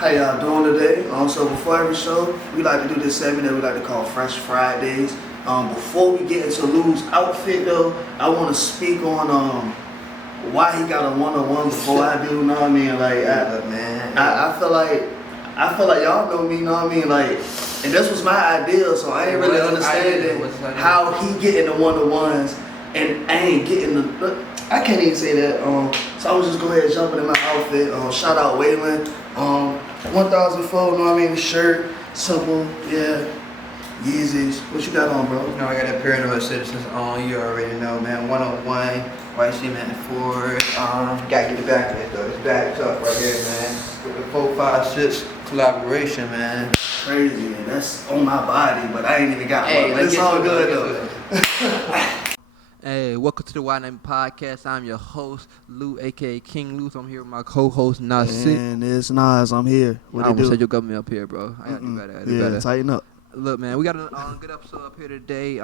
How y'all doing today? So before every show, we like to do this segment that we like to call Fresh Fridays. Before we get into Lou's outfit though, I want to speak on why he got a one-on-one before I do. You know what I mean? Like, I feel like y'all know me. You know what I mean? Like, and this was my idea, so I ain't really understanding how he getting the one-on-ones and I ain't getting the. I can't even say that. So I was just go ahead and jumping in my outfit. Shout out Waylon. 1004, you know what I mean? The shirt, simple, yeah. Yeezys. What you got on, bro? You know, I got that Paranoid Citizens on. You already know, man. 101, white cement Ford. Gotta get the back of it, though. It's backed up right here, man. With the 456 collaboration, man. Crazy, man. That's on my body, but I ain't even got one. But it's all good, though. Hey, welcome to the Why Name Podcast. I'm your host, Lou, a.k.a. King Lou. I'm here with my co-host, Nas. And it's Nas. I'm here. What I you do? said your government up here, bro. I gotta do better. Tighten up. Look, man, we got a good episode up here today.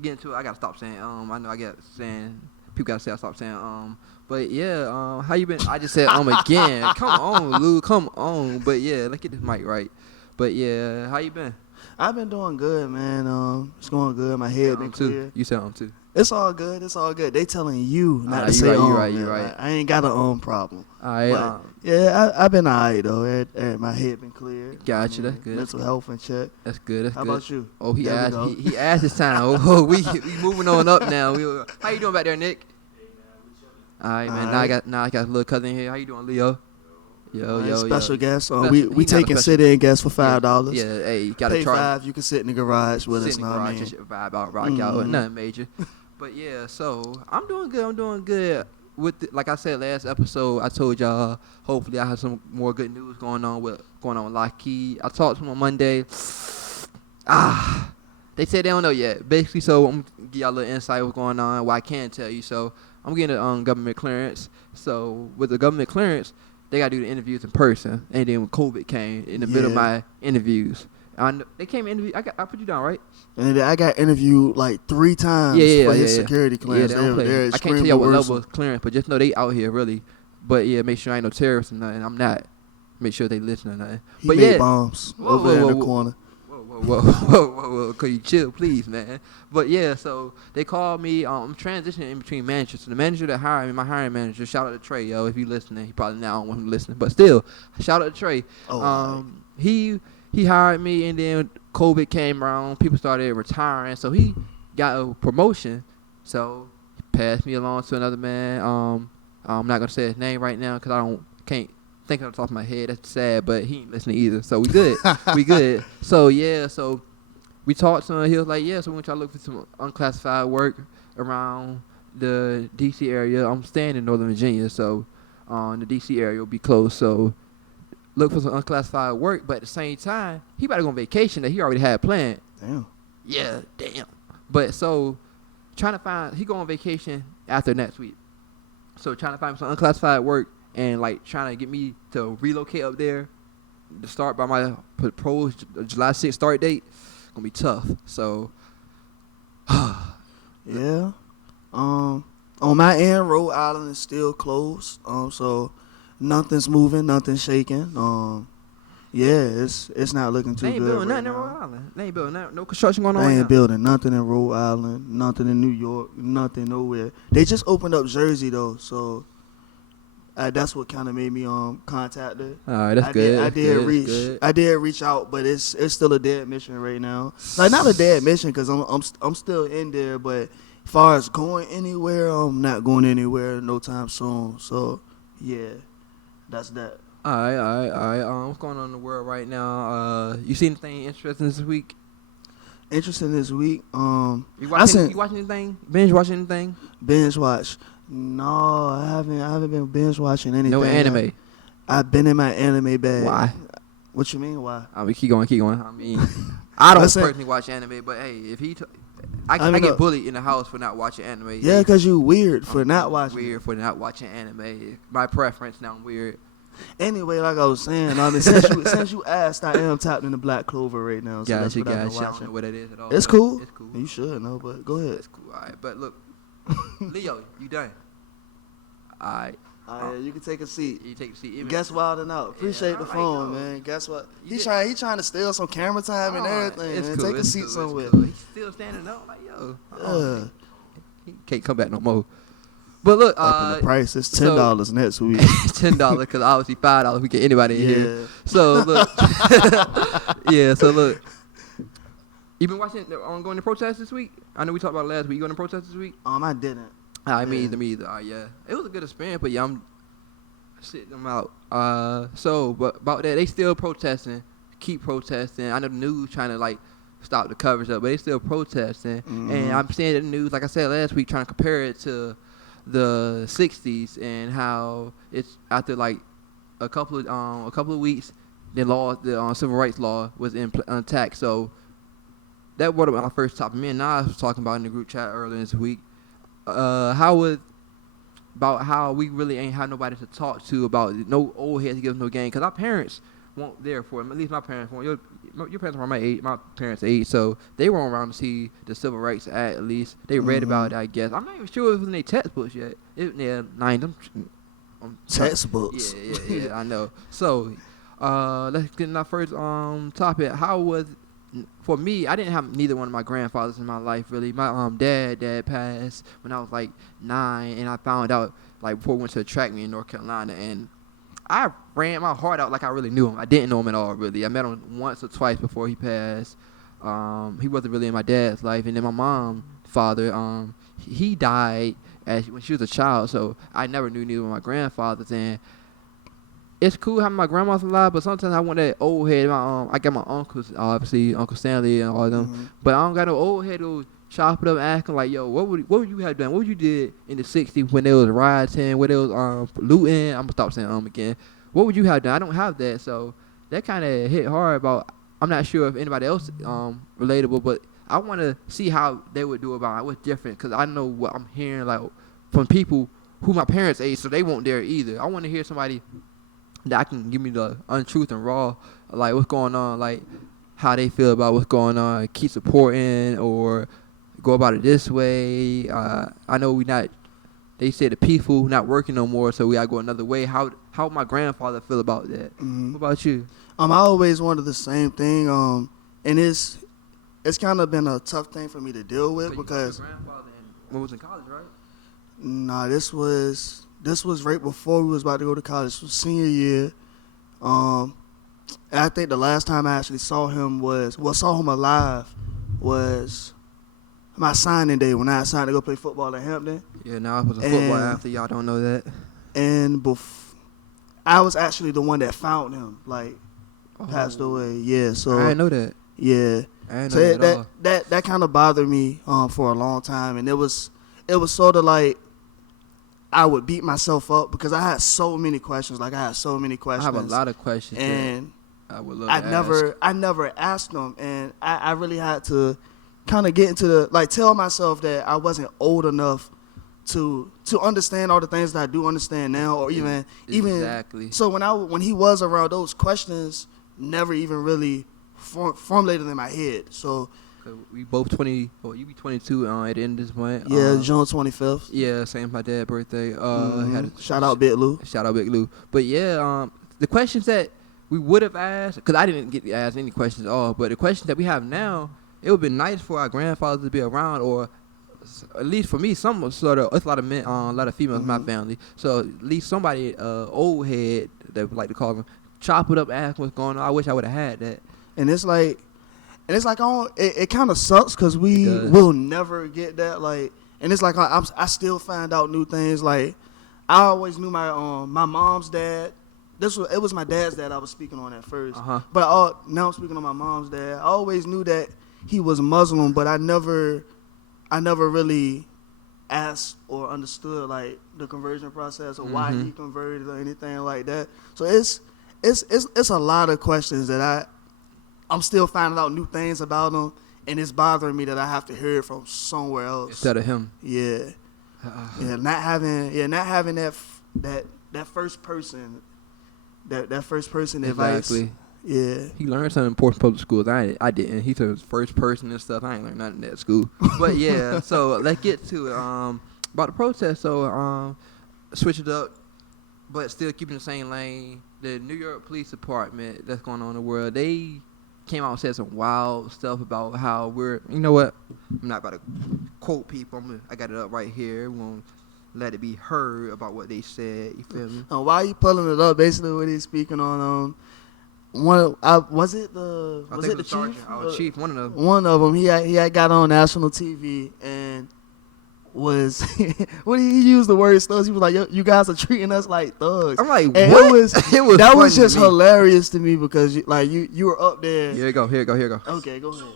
Get into it. I gotta stop saying I know I get saying people gotta say I stop saying but yeah, how you been? I just said again. Come on, Lou. Come on. But yeah, let's get this mic right. But yeah, how you been? I've been doing good, man. It's going good. My head been clear. You said too. It's all good. It's all good. They telling you not to you say right, man. You right. I ain't got a problem. All right. Yeah, I've been all right, though. My head been clear. Gotcha. That's good. Mental health in check. That's good. How about you? Oh, he asked. He asked his time. Oh, we moving on up now. How you doing back there, Nick? All right, man. Now I got a little cousin here. How you doing, Leo? Yo. Special guest. We taking sit-in guests for $5. Yeah, hey, you gotta pay try. $5. You can sit in the garage with us. Now, man. Just vibe out, rock out, nothing major. But yeah, so I'm doing good. With like I said last episode, I told y'all hopefully I have some more good news going on with Lockheed. I talked to them on Monday. They said they don't know yet. Basically, so I'm gonna give y'all a little insight what's going on. What I can tell you. So I'm getting a government clearance. So with the government clearance, they gotta do the interviews in person. And then when COVID came in the middle of my interviews. They came interview. I put you down, right? And I got interviewed like 3 times for his security clearance. They're I can't tell you what level of clearance, but just know they out here really. But yeah, make sure I ain't no terrorist or nothing. I'm not. Make sure they listen or nothing. He made bombs over there in the corner. Whoa. Could you chill, please, man? But yeah, so they called me. I'm transitioning in between managers. So the manager that hired me, my hiring manager, shout out to Trey, yo. If you listening, he probably now don't want him listening, but still, shout out to Trey. He hired me, and then COVID came around. People started retiring, so he got a promotion. So he passed me along to another man. I'm not gonna say his name right now because can't think of it off my head. That's sad, but he ain't listening either. So we good. We good. So yeah, so we talked to him. He was like, yeah. So we went to look for some unclassified work around the D.C. area. I'm staying in Northern Virginia, so the D.C. area will be closed. So look for some unclassified work, but at the same time, he about to go on vacation that he already had planned. Damn. Yeah, damn. But so, he go on vacation after next week. So trying to find some unclassified work and like trying to get me to relocate up there to start by my proposed July 6th start date, gonna be tough. So, yeah. On my end, Rhode Island is still closed. So nothing's moving, nothing's shaking. It's not looking too good. They ain't building nothing in Rhode Island. They ain't building no construction going on. They ain't building nothing in Rhode Island, nothing in New York, nothing nowhere. They just opened up Jersey though, so that's what kind of made me contact her. All right, that's good. I did reach out, but it's still a dead mission right now. Like not a dead mission because I'm still in there, but as far as going anywhere, I'm not going anywhere no time soon. So yeah. That's that. All right. What's going on in the world right now? You see anything interesting this week? Interesting this week? You watching anything? Binge watching anything? Binge watch? No, I haven't been binge watching anything. No anime. I've been in my anime bag. Why? What you mean? Why? I mean, keep going. I mean, I don't personally watch anime, but hey, if he, I get bullied in the house for not watching anime. Yeah, because you weird for not watching. Weird for not watching anime. My preference now. I'm weird. Anyway, like I was saying, I mean, since you asked, I am tapped into Black Clover right now. So that's what I've been watching. I don't know what it is at all. It's cool. You should know, but go ahead. It's cool. All right, but look, Leo, you done? All right. Yeah, you can take a seat. You take a seat. Guess wilding out. Appreciate the phone, man. Guess what? He trying to steal some camera time and everything. It's Man. cool, Take a seat somewhere. Cool. He's still standing up like yo. He can't come back no more. But look, the price is $10 next week. $10 because obviously $5 we get anybody in here. So look, So look, you been watching the ongoing protests this week? I know we talked about it last week. You going to protest this week? I didn't. Me either. Yeah, it was a good experience, but yeah, I'm sitting them out. But about that, they still protesting, keep protesting. I know the news trying to like stop the coverage up, but they still protesting. And I'm seeing the news, like I said last week, trying to compare it to the '60s and how it's after like a couple of weeks, the civil rights law was intact. So that brought up my first topic. Me and Nas was talking about in the group chat earlier this week. How we really ain't had nobody to talk to about no old heads to give us no game, because our parents weren't there for it. At least my parents weren't. Your parents were my age, my parents' age, so they weren't around to see the Civil Rights Act. At least they read about it, I guess. I'm not even sure if it was in their textbooks yet. Textbooks. Yeah, I know. So, let's get in our first topic. How was for me? I didn't have neither one of my grandfathers in my life really. My dad passed when I was like 9, and I found out like before we went to a track meet in North Carolina, and I ran my heart out like I really knew him. I didn't know him at all, really. I met him once or twice before he passed. He wasn't really in my dad's life. And then my mom's father, he died when she was a child, so I never knew neither of my grandfathers. And it's cool having my grandma's alive, but sometimes I want that old head. I got my uncles, obviously, Uncle Stanley and all of them, but I don't got no old head who chop it up asking like, yo, what would you have done? What would you did in the '60s when there was rioting, when there was looting? I'm gonna stop saying again. What would you have done? I don't have that, so that kind of hit hard. I'm not sure if anybody else relatable, but I want to see how they would do about it. What's different, because I know what I'm hearing like from people who my parents age, so they won't dare either. I want to hear somebody that can give me the untruth and raw, like what's going on, like how they feel about what's going on, keep supporting or go about it this way. I know they say the people not working no more, so we gotta go another way. How my grandfather feel about that? What about you? I always wanted the same thing. And it's kind of been a tough thing for me to deal with, because your grandfather when was in college, right? Nah, this was right before we was about to go to college. It was senior year. And I think the last time I actually saw him alive was my signing day when I signed to go play football at Hampton. Yeah, now I was a football athlete. Y'all don't know that. And I was actually the one that found him, like, passed away. Yeah, so I didn't know that. Yeah, I didn't so know that at all. that kind of bothered me for a long time, and it was sort of like I would beat myself up because I had so many questions. I have a lot of questions, and I would love to ask. I never asked them, and I really had to kind of get into tell myself that I wasn't old enough to understand all the things that I do understand now, or even exactly. So when he was around, those questions never even really formulated in my head. So we both 20. Oh, you be 22 at the end of this month. Yeah, June 25th. Yeah, same as my dad's birthday. Shout out Big Lou. Shout out Big Lou. But yeah, the questions that we would have asked, because I didn't get to ask any questions at all, but the questions that we have now, it would be nice for our grandfathers to be around, or at least for me, some sort of. It's a lot of men, a lot of females in my family. So at least somebody, old head, that we like to call them, chop it up, ask what's going on. I wish I would have had that. And it's like it kind of sucks because we will never get that. And it's like I still find out new things. Like, I always knew my mom's dad. It was my dad's dad I was speaking on at first. But now I'm speaking on my mom's dad. I always knew that he was Muslim, but I never really asked or understood the conversion process or why he converted or anything like that. So it's a lot of questions that I'm still finding out new things about him, and it's bothering me that I have to hear it from somewhere else instead of him. Yeah, not having that first person, that first person advice. Exactly. Yeah, he learned some important public schools. I didn't. He took his first person and stuff. I ain't learned nothing in that school. But yeah, so let's get to it. About the protest. So switch it up. but still keeping the same lane. The New York Police Department that's going on in the world, they came out and said some wild stuff about how we're. You know what? I'm not about to quote people. I got it up right here. We're gonna let it be heard about what they said. You feel me? Why are you pulling it up? Basically, what he's speaking on. Was it the chief? Sergeant, chief, one of them. One of them. He had got on national TV and was when he used the word thugs, he was like, "You guys are treating us like thugs." I'm like, and what? That was just hilarious to me because you were up there. Here you go. Okay, go ahead.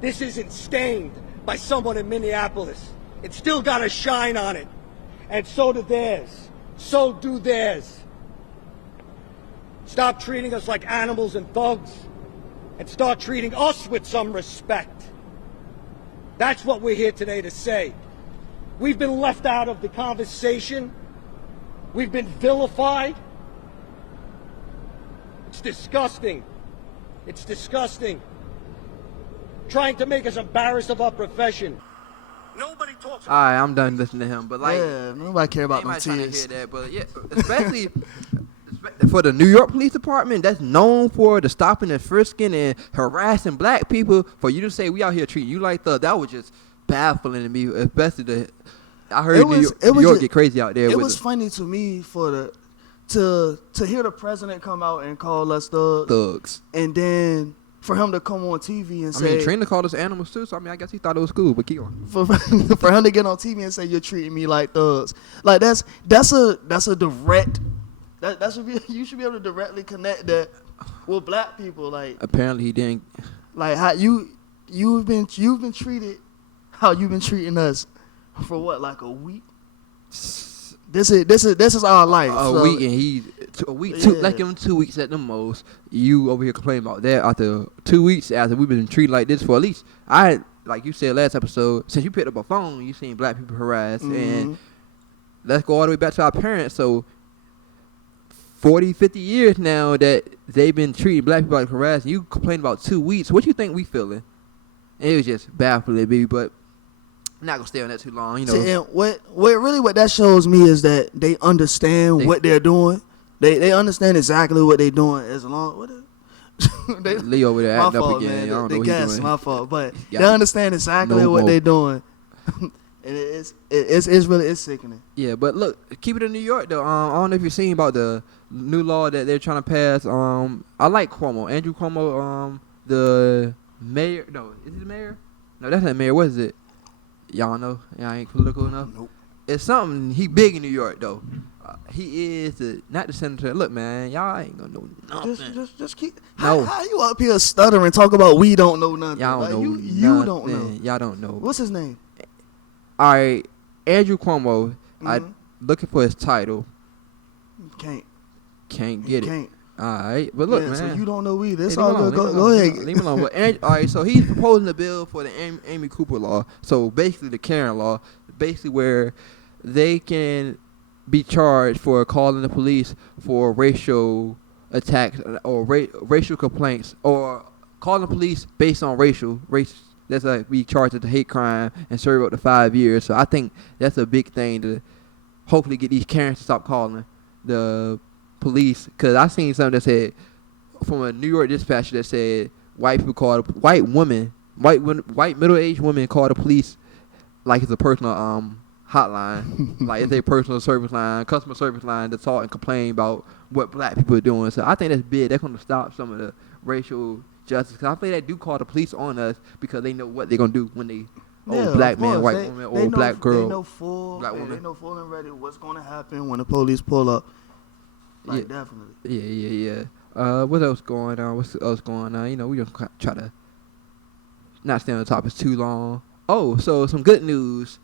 This isn't stained by someone in Minneapolis. It's still got a shine on it. And so do theirs. So do theirs. Stop treating us like animals and thugs. And start treating us with some respect. That's what we're here today to say. We've been left out of the conversation. We've been vilified. It's disgusting. It's disgusting. Trying to make us embarrassed of our profession. Nobody talks about. Alright, I'm done listening to him. But like, yeah, nobody care about them trying to tears. hear that. But yeah, especially for the New York Police Department, that's known for the stopping and frisking and harassing black people. For you to say we out here treating you like that was just baffling to me. Especially I heard New York get crazy out there. It was funny to me to hear the president come out and call us thugs, and then for him to come on TV and say, Trina called us animals too, so I guess he thought it was cool, but keep on. For him to get on TV and say you're treating me like thugs, like that's a direct. That should be, you should be able to directly connect that with black people. Like apparently he didn't. Like how you've been treated, how you've been treating us for what, like a week. This is our life. A week and a week, yeah. Like give him 2 weeks at the most. You over here complaining about that after 2 weeks after we've been treated like this for at least like you said last episode. Since you picked up a phone, you seen black people harassed, and let's go all the way back to our parents. So 40, 50 years now that they've been treating black people like harassed. You complain about 2 weeks. What you think we feeling? And it was just baffling, baby. But I'm not gonna stay on that too long, you know. See, and what that shows me is that they understand what they're doing. They understand exactly what they're doing as long. Lee over there acting up again. Man. I don't know they what he's doing. My fault, but they understand exactly what they're doing. And it's really sickening. Yeah, but look, keep it in New York though. I don't know if you've seen about the new law that they're trying to pass. I like Cuomo, Andrew Cuomo, the mayor. No, is he the mayor? No, that's not the mayor. What is it? Y'all know? Y'all ain't political enough. Nope. It's something. He big in New York though. He is not the senator. Look, man, y'all ain't gonna know nothing. Just keep. No. How you up here stuttering talk about we don't know nothing? Y'all don't know. You don't know. Y'all don't know. What's his name? All right, Andrew Cuomo. I looking for his title. Can't get it. All right, but look, man. So you don't know either. It's hey, all good. Go ahead. Leave me alone. All right, so he's proposing a bill for the Amy Cooper law. So basically, the Karen law, basically where they can be charged for calling the police for racial attacks or racial complaints, or calling the police based on race. That's like be charged with a hate crime and serve up to 5 years. So I think that's a big thing to hopefully get these Karens to stop calling the police. Because I seen something that said from a New York dispatcher that said white middle-aged women call the police like it's a personal hotline, like it's a personal service line, customer service line to talk and complain about what black people are doing. So I think that's big. That's going to stop some of the racial justice. Because I think they do call the police on us because they know what they're going to do when they black man, white woman, or black girl, they know full, black woman. They know full and ready what's going to happen when the police pull up. Like, yeah. Definitely. Yeah. What else going on? What's else going on? You know, we just try to not stay on the topics too long. Oh, so some good news.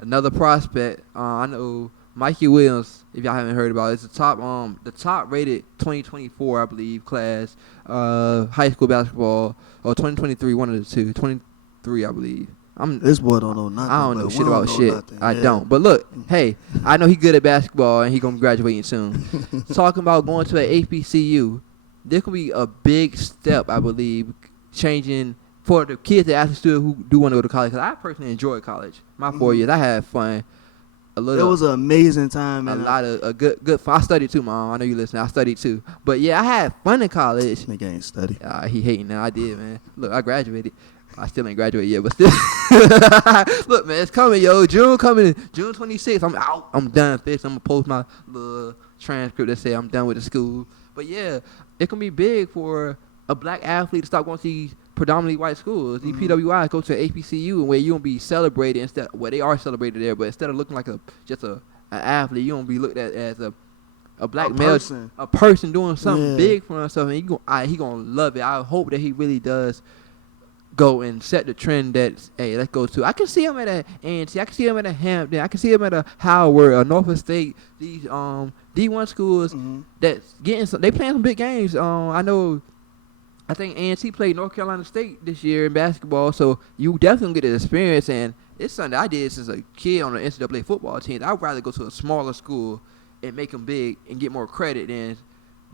Another prospect. I know Mikey Williams. If y'all haven't heard about it, it's the top rated 2024, I believe, class, high school basketball, or 2023, one of the two. 23, I believe. This boy don't know nothing. I don't know shit about shit. I don't. But look, hey, I know he good at basketball and he gonna be graduating soon. Talking about going to an HBCU, there could be a big step, I believe, changing for the kids that actually still who do want to go to college. Cause I personally enjoyed college. My 4 years, I had fun. a It little. was an amazing time, A man. lot of a good fun. I studied too, Mom. I know you listen. I studied too. But yeah, I had fun in college. Nigga ain't study. He hating now. I did, man. Look, I graduated. I still ain't graduated yet, but still. Look, man, it's coming, yo. June coming. June 26th. I'm out. I'm done. Fixed. I'm gonna post my little transcript that say I'm done with the school. But yeah, it can be big for a black athlete to start going to these predominantly white schools. These PWIs go to HBCU, where you gonna be celebrated instead. Well, they are celebrated there, but instead of looking like just an athlete, you gonna be looked at as a black male, a person doing something big for himself, and he gonna love it. I hope that he really does go and set the trend that, hey, let's go to. I can see him at a A&T. I can see him at a Hampton. I can see him at a Howard, a Norfolk State. These D1 schools that's getting they playing some big games. I think A&T played North Carolina State this year in basketball, so you definitely get the experience. And it's something I did since a kid on the NCAA football team. I'd rather go to a smaller school and make them big and get more credit than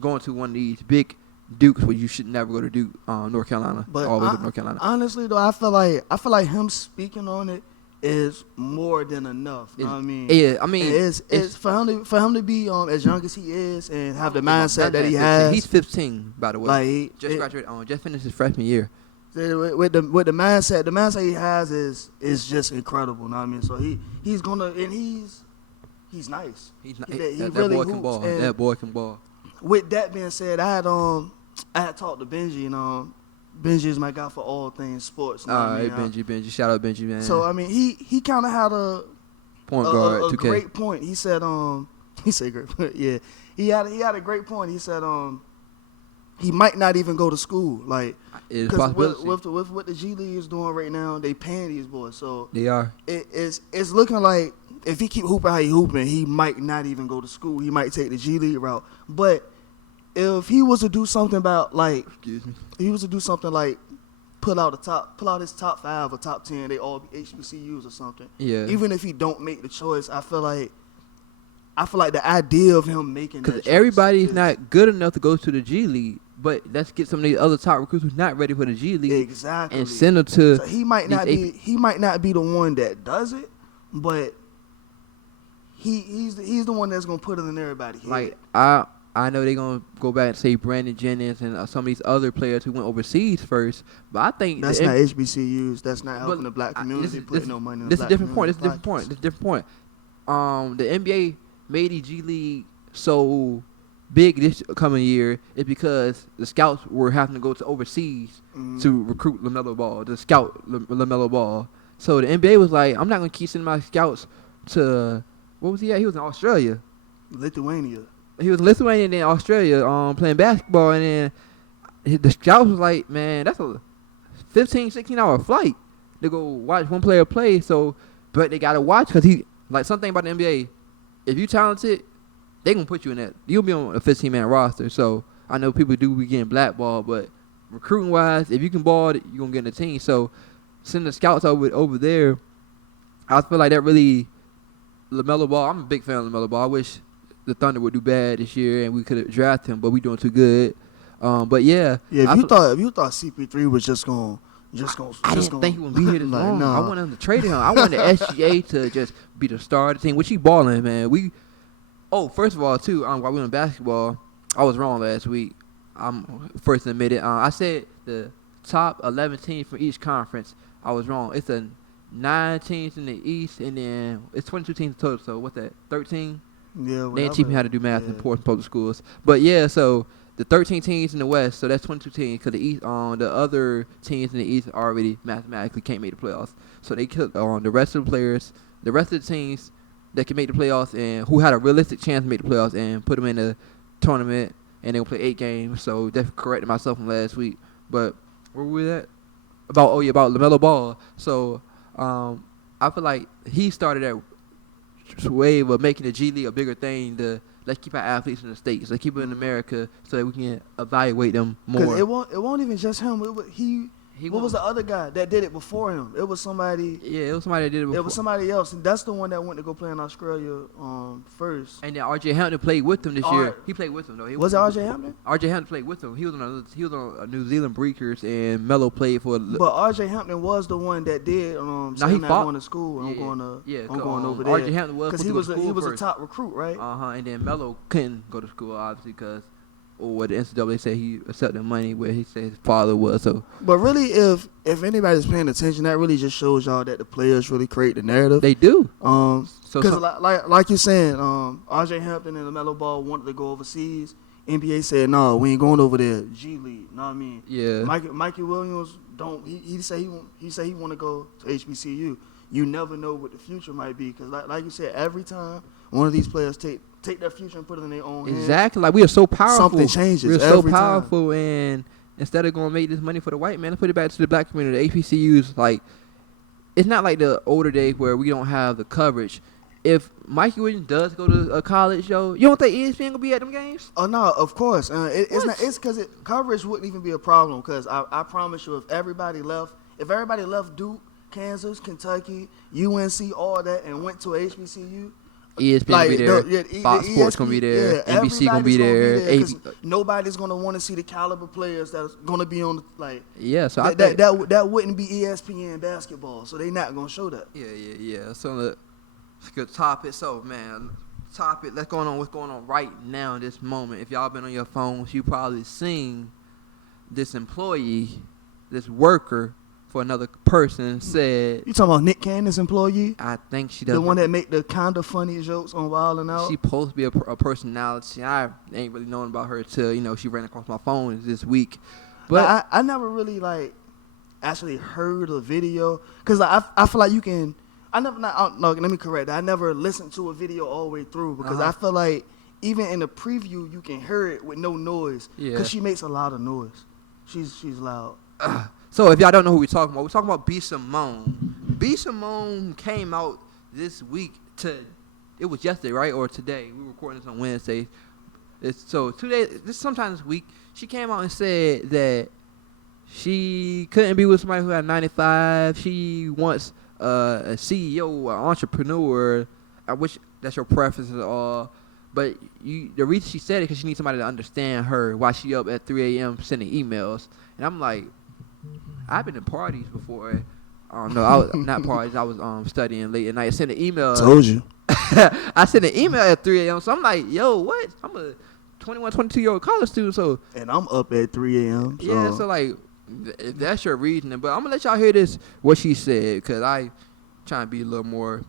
going to one of these big Dukes where you should never go to Duke, North Carolina. But always North Carolina. Honestly, though, I feel like him speaking on it is more than enough. You know what I mean? Yeah, I mean, it's for him to be as young as he is and have the mindset that he has. He's 15, by the way. Like just graduated just finished his freshman year. With the mindset he has is just incredible. You know what I mean? So he's gonna, and he's nice. That boy can ball. That boy can ball. With that being said, I had talked to Benji, and Benji is my guy for all things sports. All right, Benji, shout out Benji, man. So I mean, he kind of had a point guard, a 2K. great point. He said great point. Yeah, he had a great point. He said he might not even go to school, like, because with what the G League is doing right now, they paying these boys. So they are. It's looking like if he keep hooping how he hooping, he might not even go to school. He might take the G League route. But if he was to do something about, like, he was to do something like pull out his top 5 or top 10, they all be HBCUs or something. Yeah. Even if he don't make the choice, I feel like the idea of him making that choice, because everybody's not good enough to go to the G League. But let's get some of these other top recruits who's not ready for the G League, exactly, and send them to. So he might not be the one that does it, but he's the one that's gonna put it in everybody's head. Like I know they're gonna go back and say Brandon Jennings and some of these other players who went overseas first, but I think that's not HBCUs. That's not helping the black community. Putting no money in the black community. This is a different point. The NBA made the G League so big this coming year is because the scouts were having to go to overseas to recruit LaMelo Ball, to scout LaMelo Ball. So the NBA was like, I'm not going to keep sending my scouts to, what was he at? He was in Australia. Lithuania. He was in Lithuania and then Australia playing basketball. And then the scouts was like, man, that's a 15, 16-hour flight to go watch one player play. So, but they got to watch because something about the NBA, if you talented, they gonna put you in that. You'll be on a 15-man roster. So I know people do be getting blackballed, but recruiting wise, if you can ball, you're gonna get in the team. So sending the scouts over there, I feel like that really LaMelo Ball. I'm a big fan of LaMelo Ball. I wish the Thunder would do bad this year and we could have drafted him, but we doing too good. But yeah. If you thought CP3 was just gonna I didn't think he would be here this long. I wanted him to trade him. I wanted the SGA to just be the star of the team, which he balling, man. First of all, too, while we were in basketball, I was wrong last week. I'm first admitted. I said the top 11 teams from each conference. I was wrong. It's 9 teams in the East, and then it's 22 teams total. So what's that? 13? Yeah. They didn't teach me how to do math in public schools. But yeah, so the 13 teams in the West, so that's 22 teams. Because the East, the other teams in the East already mathematically can't make the playoffs. So they killed the rest of the players, the rest of the teams that can make the playoffs and who had a realistic chance to make the playoffs and put them in the tournament, and they will play 8 games. So definitely corrected myself from last week. But where were we at? About LaMelo Ball. So I feel like he started that wave of making the G League a bigger thing. Let's keep our athletes in the States. Let's keep them in America so that we can evaluate them more. It won't even just him. What was the other guy that did it before him? It was somebody. Yeah, it was somebody that did it before. It was somebody else, and that's the one that went to go play in Australia first. And then R.J. Hampton played with them this year. He played with them though. Was it R.J. Hampton? R.J. Hampton played with them. He was on New Zealand Breakers, and Melo played for. But R.J. Hampton was the one that did. Now he fought. Going to school. I'm going over there. R.J. Hampton was because he was a top recruit, right? And then Melo couldn't go to school obviously because. Or what the NCAA said he accepted money where he said his father was. So, but really, if anybody's paying attention, that really just shows y'all that the players really create the narrative. They do. Because like you're saying, R.J. Hampton and LaMelo Ball wanted to go overseas. NBA said, no, we ain't going over there. G League, know what I mean? Yeah. Mikey Williams don't. He said he want to go to HBCU. You never know what the future might be because like you said, every time one of these players take their future and put it in their own hands. Exactly. Like we are so powerful. Something changes. We're so powerful, and instead of going to make this money for the white man, let's put it back to the black community. The HBCUs, like, it's not like the older days where we don't have the coverage. If Mikey Williams does go to a college, you don't think ESPN gonna be at them games? Oh no, of course. It's not. It's because coverage wouldn't even be a problem. Because I promise you, if everybody left Duke, Kansas, Kentucky, UNC, all that, and went to a HBCU. ESPN gonna be there. Fox Sports gonna be there. NBC gonna be there. Nobody's gonna want to see the caliber players that's gonna be on So that wouldn't be ESPN basketball. So they not gonna show that. Yeah. So it's a good topic. So man, let's go on. What's going on right now in this moment? If y'all been on your phones, you probably seen this employee, this worker. For another person said. You talking about Nick Cannon's employee? I think she does. The one that make the kind of funny jokes on Wild 'N Out? She supposed to be a personality. I ain't really known about her till, she ran across my phone this week. But I never really, actually heard a video. Because I feel like you can. Let me correct that. I never listened to a video all the way through. Because I feel like even in the preview, you can hear it with no noise. Yeah. Because she makes a lot of noise. She's loud. So if y'all don't know who we're talking about B Simone. B Simone came out this week it was yesterday, right? Or today. We were recording this on Wednesday. So 2 days, sometime this week, she came out and said that she couldn't be with somebody who had 95. She wants a CEO, an entrepreneur. I wish that's your preference at all. But the reason she said it because she needs somebody to understand her while she up at 3 a.m. sending emails. And I'm like, I've been to parties before. No, I was not parties. I was studying late at night. I sent an email. Told you. I sent an email at 3 a.m. So I'm like, yo, what? I'm a 21, 22-year-old college student. So and I'm up at 3 a.m. So. Yeah, so if that's your reasoning. But I'm gonna let y'all hear what she said because I trying to be a little more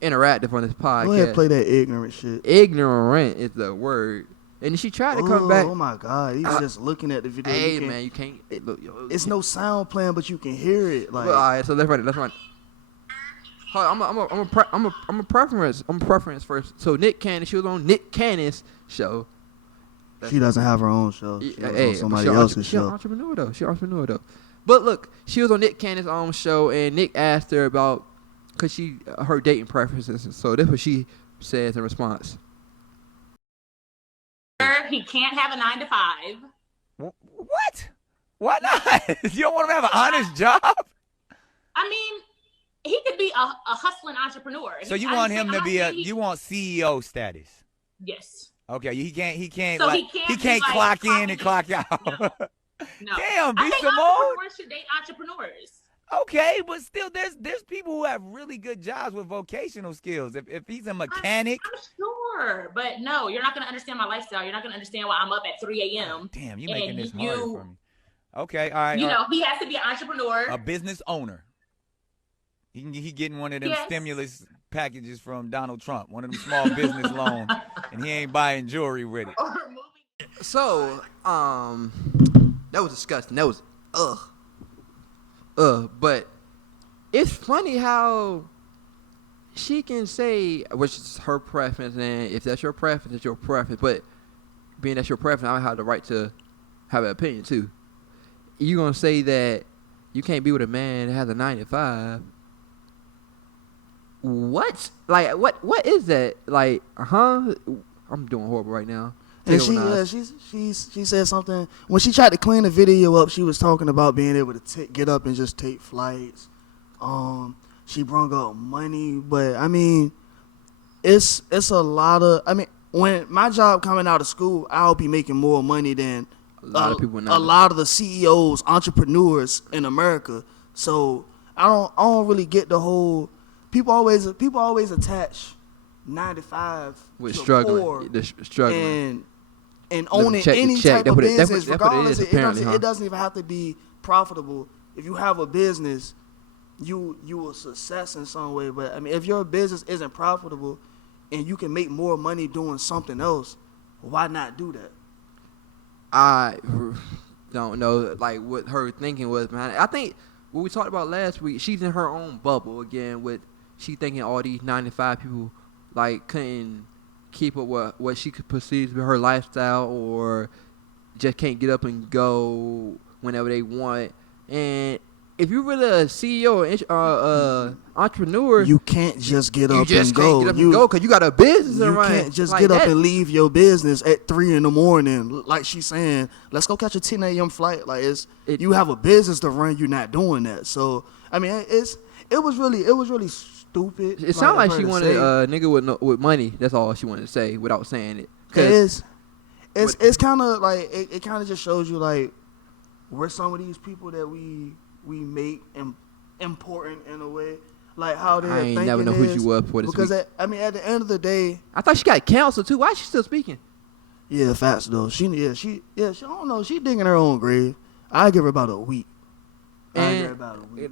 interactive on this podcast. Go ahead and play that ignorant shit. Ignorant is the word. And she tried to come back. Oh my God! He's just looking at the video. Hey man, you can't. It's no sound playing, but you can hear it. Like, well, all right, so let's run it. Hold on, I'm a preference first. So Nick Cannon, she was on Nick Cannon's show. She doesn't have her own show. She was on somebody else's show. She's an entrepreneur though. But look, she was on Nick Cannon's own show, and Nick asked her about because her dating preferences. So that's what she says in response. He can't have a 9 to 5. What? Why not? You don't want him to have an honest job? I mean, he could be a hustling entrepreneur. So you want him to be you want CEO status? Yes. Okay, he can't so like he can't clock in and clock out. No. Damn, B I think Simone. entrepreneurs should date entrepreneurs. Okay, but still, there's people who have really good jobs with vocational skills. If he's a mechanic, I'm sure, but no, you're not gonna understand my lifestyle. You're not gonna understand why I'm up at 3 a.m. Damn, you're making this hard for me. Okay, all right. He has to be an entrepreneur, a business owner. He getting one of them stimulus packages from Donald Trump, one of them small business loans, and he ain't buying jewelry with it. So, that was disgusting. That was but it's funny how she can say which is her preference, and if that's your preference, it's your preference. But being that's your preference, I have the right to have an opinion too. You gonna say that you can't be with a man that has a 9 to 5? What? Like what is that? Like, I'm doing horrible right now. And she said something when she tried to clean the video up. She was talking about being able to get up and just take flights. She brought up money, but I mean, it's a lot of. I mean, when my job coming out of school, I'll be making more money than A lot of people a lot of the CEOs, entrepreneurs in America. So I don't really get the whole. People always attach 9 to 5 with to struggling, poor struggling. And owning check to any check. type of That's what it- business, that's what it regardless, is, apparently, it doesn't even have to be profitable. If you have a business, you a success in some way. But I mean, if your business isn't profitable and you can make more money doing something else, why not do that? I don't know, like, what her thinking was, man. I think what we talked about last week, she's in her own bubble again with she thinking all these 95 people, like, couldn't keep up with what she could perceive to be her lifestyle or just can't get up and go whenever they want. And if you're really a CEO or entrepreneur, You can't just get you up just and can't go. get up and go because you got a business to You run. can't just Like get up that. and leave your business at 3 a.m. Like she's saying, let's go catch a 10 a.m. flight. Like you have a business to run. You're not doing that. So I mean, it was really stupid. It sounded like of her she to wanted say. a nigga with money. That's all she wanted to say without saying it. 'Cause It's kind of like it kind of just shows you like where some of these people that we make important in a way, like how they're I ain't thinking never know who she was for this because week. at the end of the day, I thought she got canceled too. Why is she still speaking? yeah, facts though. She I don't know. She digging her own grave. I give her about a week.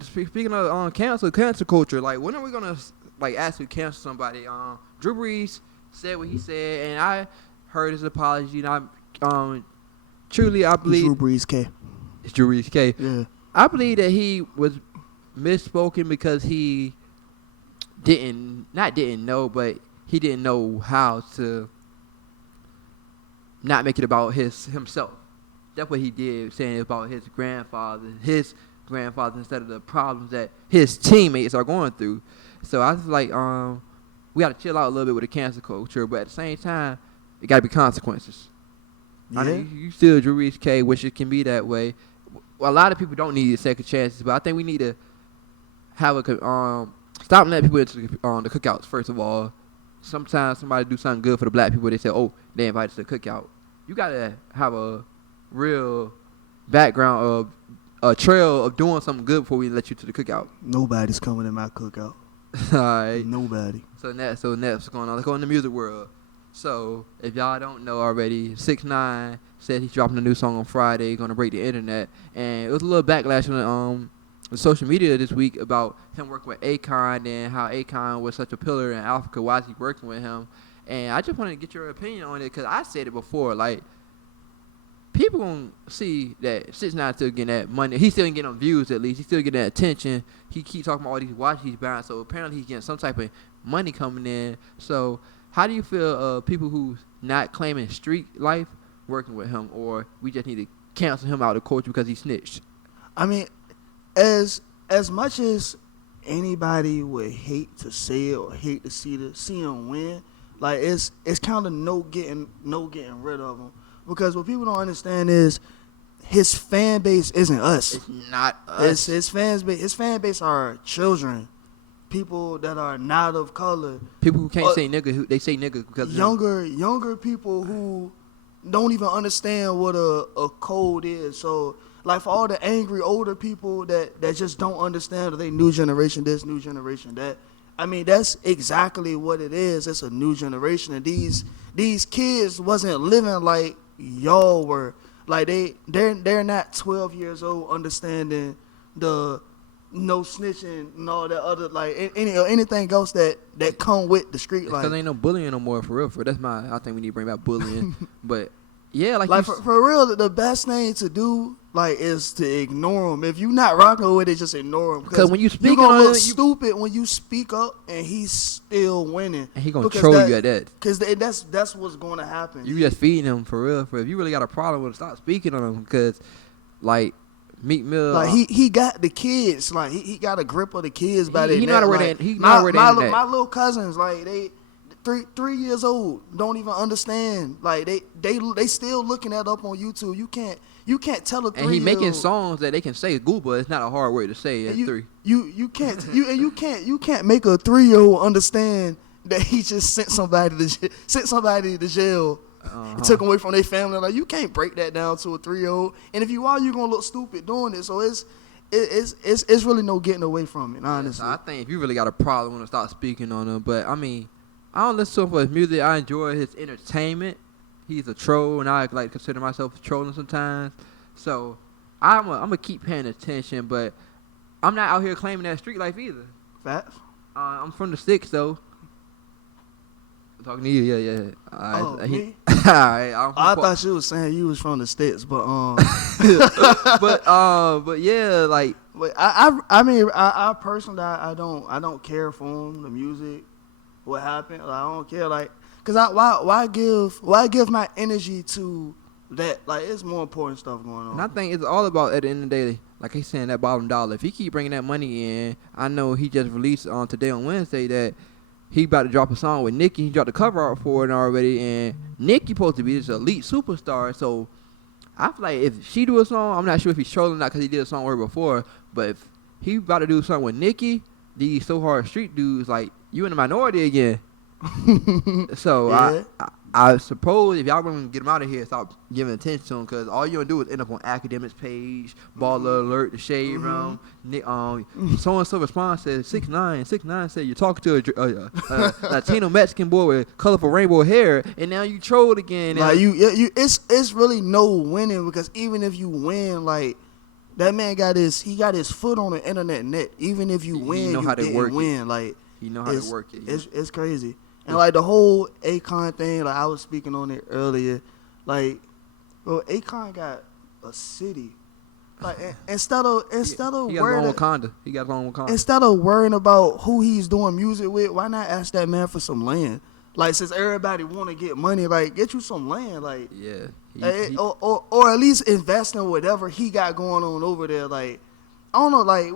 Speaking of cancel culture, like when are we gonna like actually cancel somebody? Drew Brees said what he said, and I heard his apology. And I truly I believe Drew Brees K. it's Drew Brees K. Yeah. I believe that he was misspoken because he didn't know, but he didn't know how to not make it about himself. That's what he did, saying it about his grandfather instead of the problems that his teammates are going through. So I was like, we got to chill out a little bit with the cancel culture, but at the same time, it got to be consequences. Yeah. I mean, you still Drew Brees K, which it can be that way. Well, a lot of people don't need second chances, but I think we need to have stop letting people into the cookouts. First of all, sometimes somebody do something good for the black people, they say, oh, they invited to the cookout. You gotta have a real background of a trail of doing something good before we let you to the cookout. Nobody's coming in my cookout. All right. Nobody. So next, what's going on? Let's go in the music world. So if y'all don't know already, 6ix9ine said he's dropping a new song on Friday, gonna break the internet, and it was a little backlash on the social media this week about him working with Akon and how Akon was such a pillar in Africa. Why is he working with him? And I just wanted to get your opinion on it because I said it before, like. People gonna see that 6ix9ine still getting that money. He's still getting views at least. He's still getting that attention. He keeps talking about all these watches he's buying. So apparently he's getting some type of money coming in. So how do you feel people who's not claiming street life working with him, or we just need to cancel him out of culture because he snitched? I mean, as much as anybody would hate to say it or hate to see him win, like it's kind of no getting rid of him. Because what people don't understand is his fan base isn't us. It's not us. His fan base are children, people that are not of color, people who can't say nigga. They say nigga because younger people who don't even understand what a code is. So like for all the angry older people that just don't understand, they new generation this, new generation that. I mean, that's exactly what it is. It's a new generation, and these kids wasn't living like y'all were. Like they're not 12 years old understanding the no snitching and all that other like anything else that come with the street life. Because ain't no bullying no more for real. I think we need to bring back bullying. But yeah, like for real, the best thing to do like is to ignore him. If you not rocking with it, just ignore him. Because when you speak, you're gonna look stupid when you speak up and he's still winning. And he gonna troll you at that. Because that's what's gonna happen. You just feeding him for real. If you really got a problem with him, stop speaking on him. Because like Meek Mill, like he got the kids. Like he got a grip of the kids by their he neck. know how to wear like, that. He know how to wear that. My little cousins, like three years old don't even understand. Like they still looking that up on YouTube. You can't tell a 3-year-old. And he making songs that they can say Google. It's not a hard word to say at 3. You can't make a 3-year-old understand that he just sent somebody to jail. Took away from their family. Like, you can't break that down to a 3-year-old. And if you are, you're gonna look stupid doing it. So it's really no getting away from it, honestly. Yeah, so I think if you really got a problem, want to start speaking on him. But I mean, I don't listen to him for his music. I enjoy his entertainment. He's a troll, and I like consider myself trolling sometimes. So I'm gonna keep paying attention, but I'm not out here claiming that street life either. Facts. I'm from the sticks though. I'm talking to you, yeah. Me? Alright, I thought you was saying you was from the States, but but yeah, like. But I mean I personally I don't care for him, the music, what happened. Like, I don't care, like, cause why give my energy to that? Like, it's more important stuff going on. And I think it's all about, at the end of the day, like he's saying, that bottom dollar. If he keep bringing that money in, I know he just released today on Wednesday that he about to drop a song with Nicki. He dropped the cover art for it already, and Nicki supposed to be this elite superstar. So I feel like if she do a song, I'm not sure if he's trolling or not because he did a song with her before. But if he about to do something with Nicki, these So Hard Street dudes, like, you in the minority again. So yeah. I suppose if y'all want to get him out of here, stop giving attention to him, because all you're going to do is end up on Academics page, Baller Alert, The Shade Room. So-and-so response says 6'9". 6'9" said you're talking to a Latino Mexican boy with colorful rainbow hair, and now you trolled again. Like, it's really no winning, because even if you win, like, that man got his foot on the internet net. Even if you win, you know how didn't work win. It. Like, you know how to work it. It's crazy. And like the whole Akon thing, like I was speaking on it earlier, like, bro, Akon got a city. Like, instead of he got worrying, his own Wakanda. He got his own Wakanda. Instead of worrying about who he's doing music with, why not ask that man for some land? Like, since everybody want to get money, like, get you some land, like, yeah, or at least invest in whatever he got going on over there. Like, I don't know, like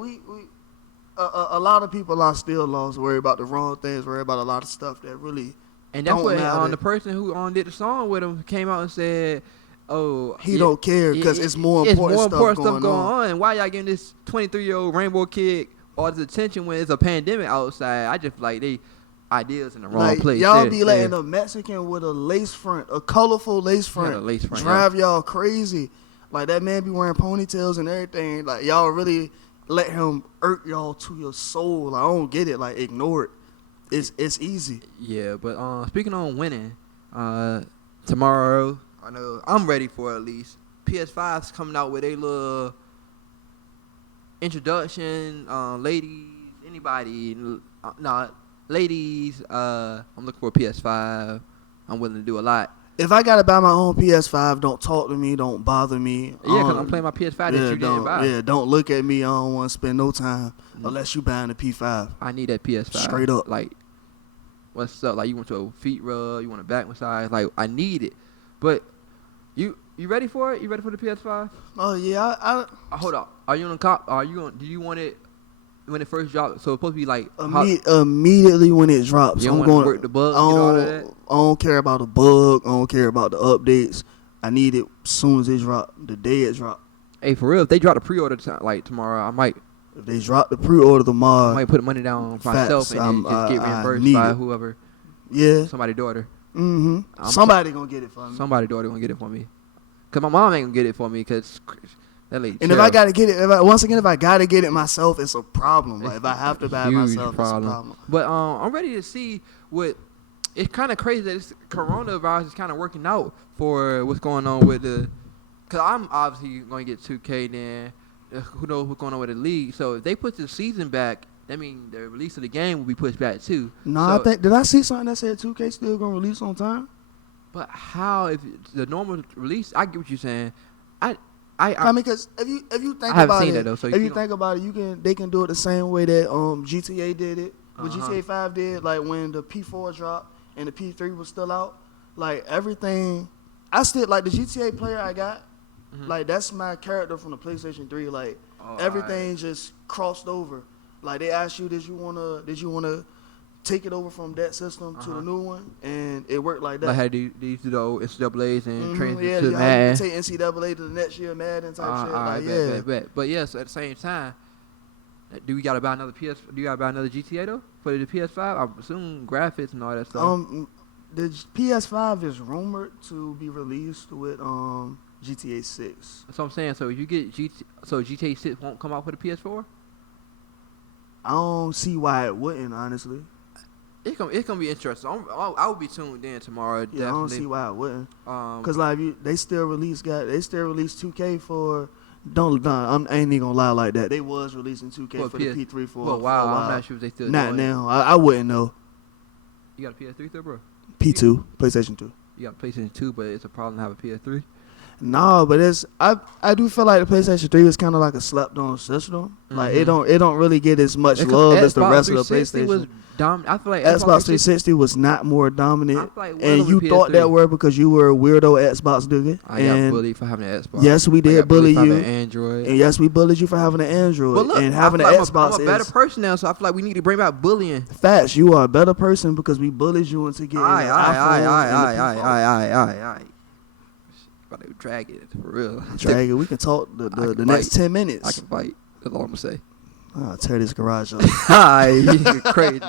a lot of people are still lost, worried about the wrong things, worried about a lot of stuff that really and that's don't what matter. The person who did the song with him came out and said, "Oh, he don't care because it's more important stuff going on. Why y'all giving this 23-year-old rainbow kid all this attention when it's a pandemic outside?" I just like they ideas in the wrong place. Y'all be letting a Mexican with a lace front, a colorful lace front, drive y'all crazy. Like, that man be wearing ponytails and everything. Like, y'all really let him irk y'all to your soul. Like, I don't get it. Like, ignore it. It's easy. Yeah, but speaking on winning, tomorrow, I know I'm ready for it at least. PS5's coming out with a little introduction. Ladies, anybody, ladies, I'm looking for a PS5. I'm willing to do a lot. If I gotta buy my own PS5, don't talk to me, don't bother me. Yeah, because I'm playing my PS5 that you didn't buy. Yeah, don't look at me. I don't want to spend no time unless you buying a P5. I need that PS5. Straight up. Like, what's up? Like, you want your feet rub, you want a back massage. Like, I need it. But you ready for it? You ready for the PS5? Oh yeah. Hold up. Are you on cop? Do you want it when it first drops? So it's supposed to be like immediately when it drops. You don't want to work the bugs. All of that? I don't care about the bug. I don't care about the updates. I need it as soon as it drop. The day it drop. Hey, for real, if they drop the pre-order like tomorrow, I might. If they drop the pre-order tomorrow, I might put the money down myself and then just get reimbursed by whoever. Yeah. Somebody's daughter. Mm-hmm. Somebody gonna get it for me. Somebody's daughter gonna get it for me. Cause my mom ain't gonna get it for me because that lady. And if I gotta get it, if I gotta get it myself, it's a problem. Like, if I have to buy it myself, it's a problem. But I'm ready to see what. It's kind of crazy that this coronavirus is kind of working out for what's going on with the. Cause I'm obviously going to get 2K then. Who knows what's going on with the league? So if they put the season back, that means the release of the game will be pushed back too. No, did I see something that said 2K still gonna release on time? But how if the normal release? I get what you're saying. I mean, because if you think about it, they can do it the same way that GTA did it. What GTA 5 did, like when the P4 dropped and the P3 was still out, like everything, I still like the GTA player I got. Like, that's my character from the PlayStation 3. Like, everything just crossed over. Like, they asked you, did you wanna take it over from that system to the new one, and it worked like that. Like how they used to do the old NCAAs and transit Yeah, to you Madden. can take NCAA to the next year Madden type shit. Like, bet. But yes, at the same time, do we gotta buy another PS? Do you gotta buy another GTA though for the PS5? I assume graphics and all that stuff. The PS5 is rumored to be released with GTA 6. That's what I'm saying. So you get GTA 6 won't come out for the PS4? I don't see why it wouldn't, honestly. It's gonna be interesting. I will be tuned in tomorrow. Yeah, Definitely. I don't see why it wouldn't. Cause Cause they still release 2K for. I ain't even gonna lie like that. They was releasing 2K for the P3 for a while. I'm not sure if they still Not doing now. I wouldn't know. You got a PS3 though, bro? P2, PlayStation 2. You got a PlayStation 2, but it's a problem to have a PS3. No, but I do feel like the PlayStation 3 is kind of like a slept on system. Like it don't really get as much love as the rest of the PlayStation. Was I feel like Xbox 360 was not more dominant, like and you thought that were because you were a weirdo Xbox nigga. I got bullied for having an Xbox. Yes, we did bully you. An Android. And yes, we bullied you for having an Android. But look, and having an Xbox I'm a better person now, so I feel like we need to bring back bullying. Facts, you are a better person because we bullied you into getting an iPhone. Aye. About to drag it for real. Drag it. We can talk the next 10 minutes. I can fight. That's all I'm gonna say. I'll tear this garage up. Hi, crazy.